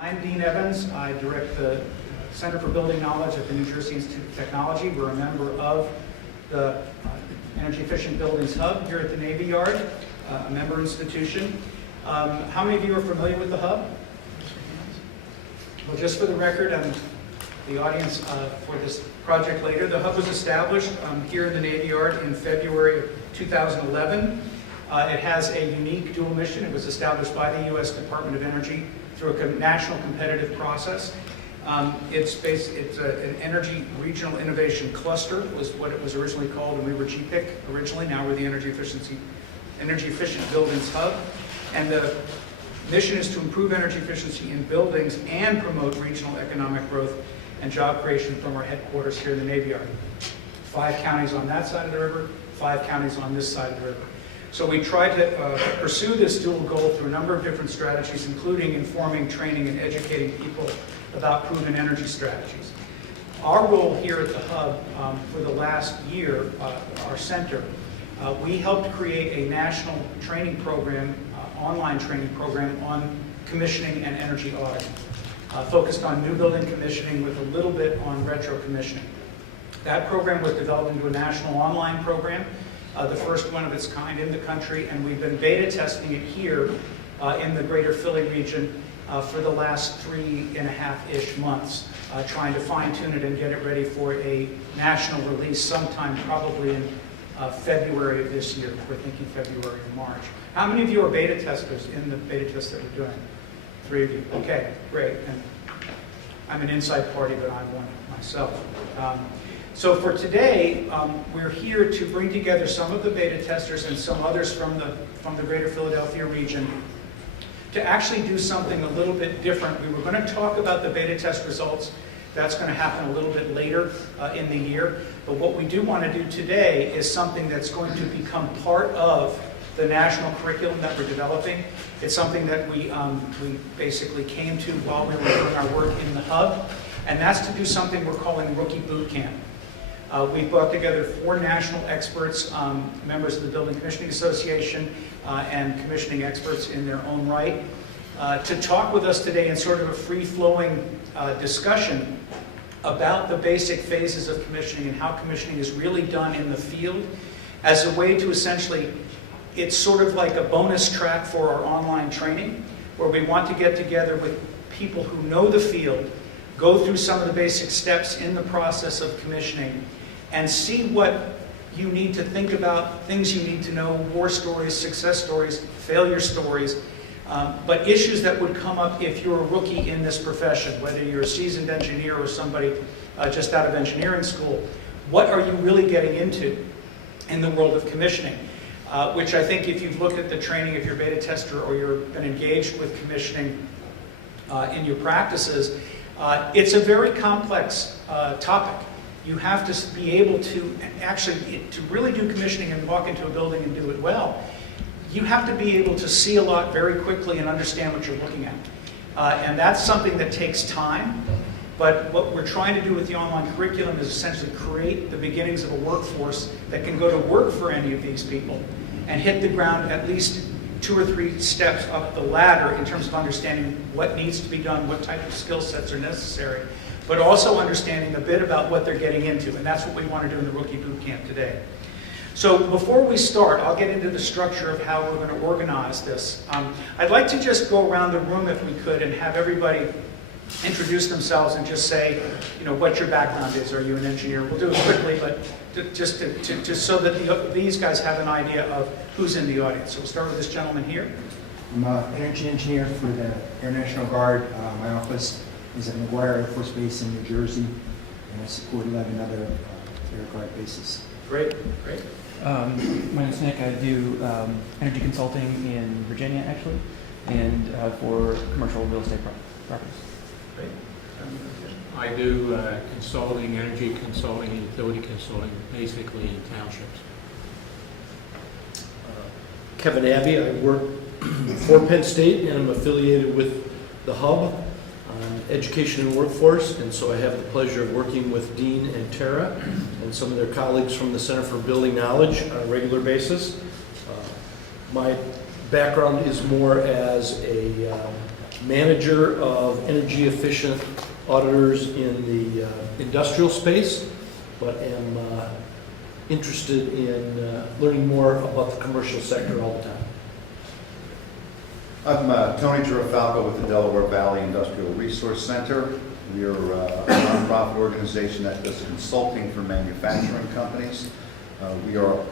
I'm Deane Evans. I direct the Center for Building Knowledge at the New Jersey Institute of Technology. We're a member of the Energy Efficient Buildings Hub here at the Navy Yard, a member institution. How many of you are familiar with the Hub? Well, just for the record and the audience for this project later, the Hub was established here in the Navy Yard in February of 2011. It has a unique dual mission. It was established by the U.S. Department of Energy through a national competitive process. It's an energy regional innovation cluster, was what it was originally called, and we were GPIC originally. Now we're the Energy Efficient Buildings Hub. And the mission is to improve energy efficiency in buildings and promote regional economic growth and job creation from our headquarters here in the Navy Yard. 5 counties on that side of the river, 5 counties on this side of the river. So we tried to pursue this dual goal through a number of different strategies, including informing, training, and educating people about proven energy strategies. Our role here at the Hub for the last year, our center, we helped create a national training program, online training program on commissioning and energy audit, focused on new building commissioning with a little bit on retro commissioning. That program was developed into a national online program, the first one of its kind in the country, and we've been beta testing it here in the greater Philly region for the last 3.5-ish months, trying to fine-tune it and get it ready for a national release sometime probably in February of this year. We're thinking February or March. How many of you are beta testers in the beta test that we're doing? 3 of you. Okay, great. And I'm an inside party, but I'm one myself. So for today, we're here to bring together some of the beta testers and some others from the greater Philadelphia region to actually do something a little bit different. We were going to talk about the beta test results. That's going to happen a little bit later in the year. But what we do want to do today is something that's going to become part of the national curriculum that we're developing. It's something that we basically came to while we were doing our work in the Hub, and that's to do something we're calling Rookie Boot Camp. We've brought together 4 national experts, members of the Building Commissioning Association, and commissioning experts in their own right, to talk with us today in sort of a free-flowing discussion about the basic phases of commissioning and how commissioning is really done in the field as a way to essentially, it's sort of like a bonus track for our online training, where we want to get together with people who know the field, go through some of the basic steps in the process of commissioning, and see what you need to think about, things you need to know, war stories, success stories, failure stories, but issues that would come up if you're a rookie in this profession, whether you're a seasoned engineer or somebody just out of engineering school. What are you really getting into in the world of commissioning? Which I think if you've looked at the training, if you're a beta tester or you've been engaged with commissioning in your practices, it's a very complex topic. You have to be able to actually, to really do commissioning and walk into a building and do it well, you have to be able to see a lot very quickly and understand what you're looking at. And that's something that takes time, but what we're trying to do with the online curriculum is essentially create the beginnings of a workforce that can go to work for any of these people and hit the ground at least 2 or 3 steps up the ladder in terms of understanding what needs to be done, what type of skill sets are necessary, but also understanding a bit about what they're getting into, and that's what we want to do in the Rookie Boot Camp today. So before we start, I'll get into the structure of how we're going to organize this. I'd like to just go around the room if we could and have everybody introduce themselves and just say, what your background is. Are you an engineer? We'll do it quickly, but just so that these guys have an idea of who's in the audience. So we'll start with this gentleman here. I'm an energy engineer for the Air National Guard. My office is at McGuire Air Force Base in New Jersey, and I support 11 other Air Guard bases. Great, great. My name is Nick. I do energy consulting in Virginia, actually, and for commercial real estate properties. Great. I do consulting, energy consulting, and utility consulting, basically in townships. Kevin Abbey. I work for Penn State, and I'm affiliated with the Hub on Education and Workforce, and so I have the pleasure of working with Deane and Tara and some of their colleagues from the Center for Building Knowledge on a regular basis. My background is more as a manager of energy efficient auditors in the industrial space, but am interested in learning more about the commercial sector all the time. I'm Tony Girafalco with the Delaware Valley Industrial Resource Center. We are a nonprofit organization that does consulting for manufacturing companies. We are a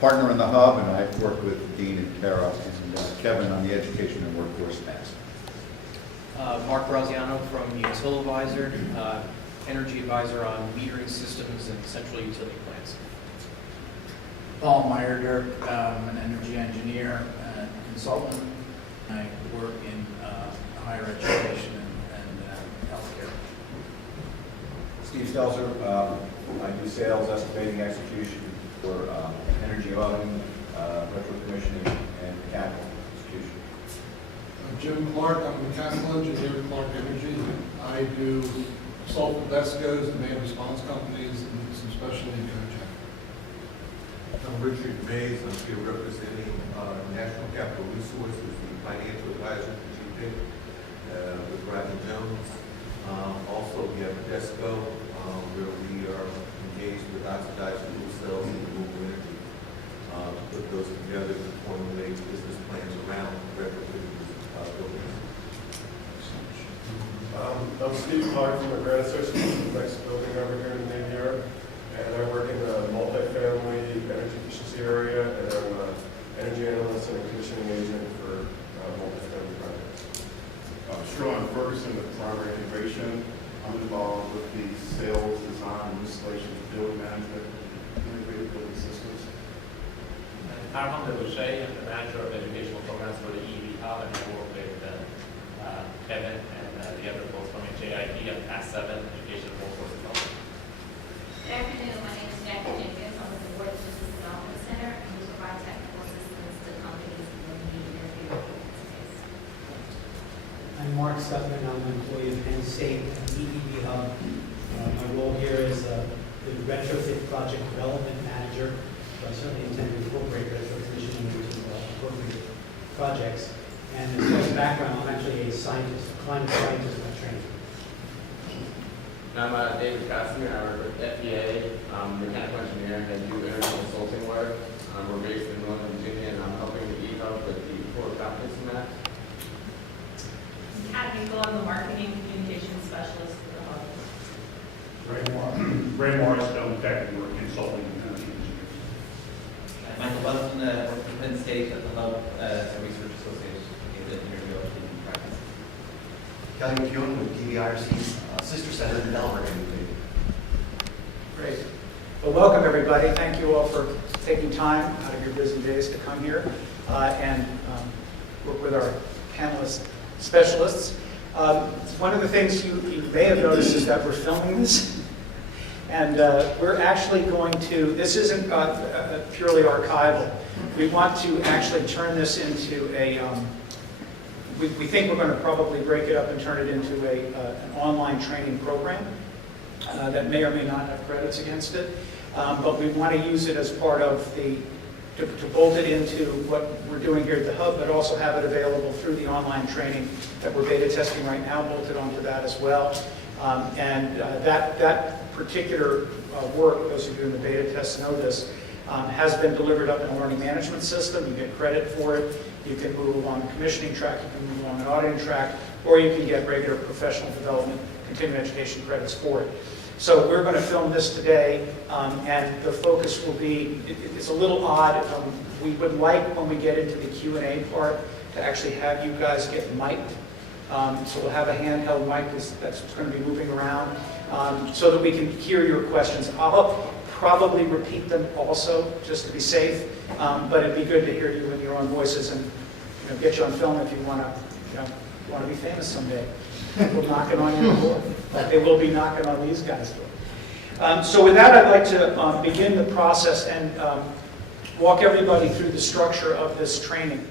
partner in the hub, and I've worked with Deane and Tara and Kevin on the education and workforce task. Mark Graziano from Utilivisor, energy advisor on metering systems and central utility plants. Paul Meyerder, an energy engineer and consultant. I work in higher education and healthcare. Steve Stelzer, I do sales, estimating, execution for energy auditing, retro commissioning, and mechanical execution. Jim Clark, I'm a mechanical engineer at Clark Energy. I do consult with ESCOs, demand response companies, and some specialty coaching. I'm Richard Mays. I'm here representing National Capital Resources, the financial advisor to GP with Rodney Jones. Also, we have ESCO, where we are engaged with oxidized fuel cells and renewable energy to put those together to formulate business plans around retrofitting buildings. I'm Steve Clark from the Grant Association, the next building over here in New York, and I work in the multifamily energy efficiency area, and I'm an energy analyst and a commissioning agent for multifamily projects. Sean Ferguson with Primary Integration. I'm involved with the sales, design, installation, building management, integrated building systems. Armand Boucher, I'm the manager of educational programs for the EV Hub, and I work with Kevin and the other folks from NJIT and Past 7 Education Workforce Development. Good afternoon, my name is Jackie Jenkins. I'm with the Board of Justice Development Center, and we provide technical assistance to companies in the energy space. I'm Mark Stuckman. I'm an employee of Penn State and EEB Hub. My role here is the retrofit project development manager. So I certainly intend to incorporate retro commissioning into appropriate projects. And as far as background, I'm actually a scientist, a climate scientist by training. I'm David Kastner. I work with FEA, mechanical engineer, and do energy consulting work. We're based in Northern Virginia, and I'm helping the E-Hub with the core competency map. Kat Hinkle, I'm the marketing communications specialist for the hub. Ray Morris, Stone Tech, and we're consulting and energy engineers. Michael Weston, work for Penn State at the Hub as a research associate in the interview in practice. Kelly McEwen with DVIRC's sister center in Delaware. Great. Well, welcome everybody. Thank you all for taking time out of your busy days to come here and work with our panelist specialists. One of the things you may have noticed is that we're filming this. And we're actually going to, this isn't purely archival. We want to actually turn this into a, we think we're going to probably break it up and turn it into an online training program that may or may not have credits against it. But we want to use it as part of the, to bolt it into what we're doing here at the Hub, but also have it available through the online training that we're beta testing right now, bolted onto that as well. That particular work, those of you in the beta test know this, has been delivered up in a learning management system. You get credit for it. You can move on the commissioning track, you can move on an auditing track, or you can get regular professional development, continuing education credits for it. So we're going to film this today, and the focus will be, it's a little odd. We would like, when we get into the Q&A part, to actually have you guys get mic'd. So we'll have a handheld mic that's going to be moving around so that we can hear your questions. I'll probably repeat them also, just to be safe, but it'd be good to hear you in your own voices and get you on film if you want to be famous someday. We'll knock it on your door. Like they will be knocking on these guys' door. So with that, I'd like to begin the process and walk everybody through the structure of this training.